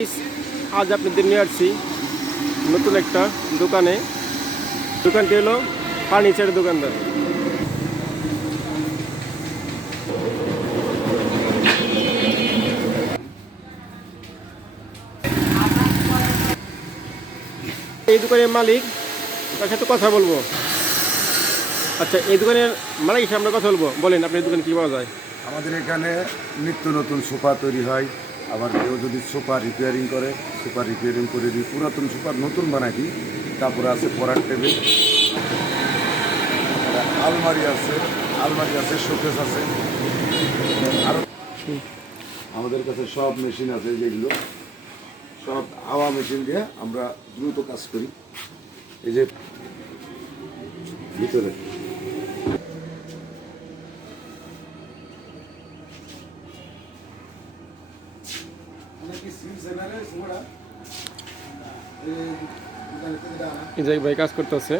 আজ আপনাদের নিয়ে আসছি নতুন একটা দোকানে। দোকানটি হলো ফার্নিচারের দোকানদার। এই দোকানের মালিক, তার সাথে কথা বলবো। আচ্ছা, এই দোকানের মালিক হিসেবে আমরা কথা বলবো। বলেন, আপনার দোকানে কী পাওয়া যায়? আমাদের এখানে নিত্য নতুন সোফা তৈরি হয়। আবার কেউ যদি সোফা রিপেয়ারিং করে, সোফা রিপেয়ারিং করে দিই, পুরাতন সোফা নতুন বানাই দিই। তারপরে আছে পড়ার টেবিল, আলমারি আছে, শোকেস আছে। আরও আমাদের কাছে সব মেশিন আছে, যেগুলো সব হাওয়া মেশিন দিয়ে আমরা দ্রুত কাজ করি। এই যে ভিতরে এই জায়গায় ভাই কাজ করতেছে।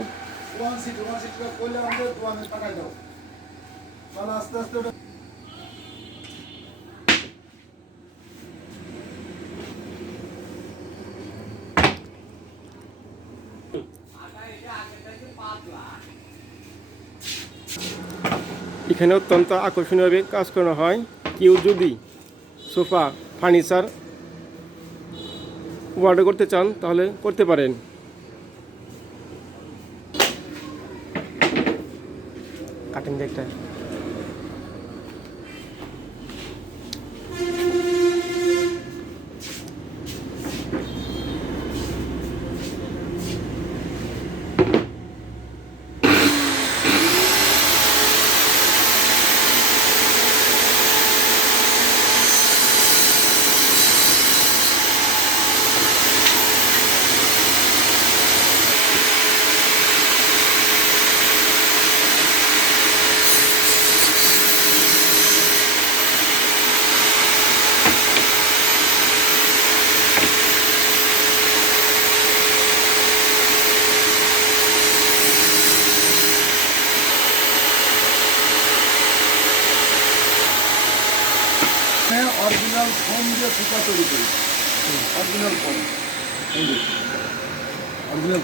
এখানে অত্যন্ত আকর্ষণীয়ভাবে কাজ করানো হয়। কেউ যদি সোফা ফার্নিচার অর্ডার করতে চান তাহলে করতে পারেন। কাটিং দেখটা অরিজিনাল ফোম দিয়ে সোফা তৈরি করি। অরিজিনাল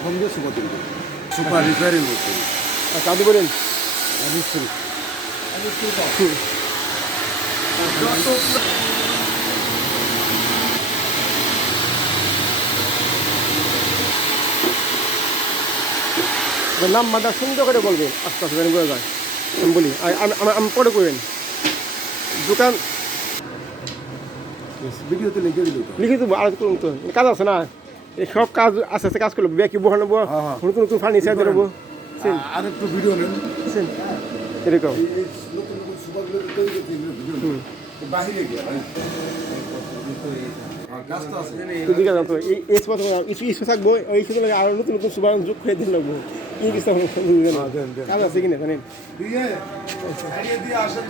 ফোম দিয়ে সোফা তৈরি করি, সোফা রিপেয়ারিং করি। কাজু বলেন মিস্ত্রি নাম্বারটা সুন্দর করে বলবেন, আস্তে আস্তে যেন বোঝা যায়। আমি বলি, আমি পরে করবেন দোকান ভিডিওতে লিখে দিল। লিখে দেবো। আর করুন তো, কাজ আছে না, এই সব কাজ আস্তে আস্তে কাজ করলো। ব্যাকি বহানো নেবো, নতুন নতুন ফার্নিচার দেবো। আর একটু ভিডিও নেন এরকম। নতুন নতুন সোফাগুলো তৈরি করতে ভিডিও বাহিরে গিয়ে ইস্যু থাকবো, ওই ইস্যু লাগে আরো নতুন নতুন সুবাহ যোগ করে দিন লাগবো। কি কিছু কাজ আছে কিনা জানেন? দিয়ে আসেন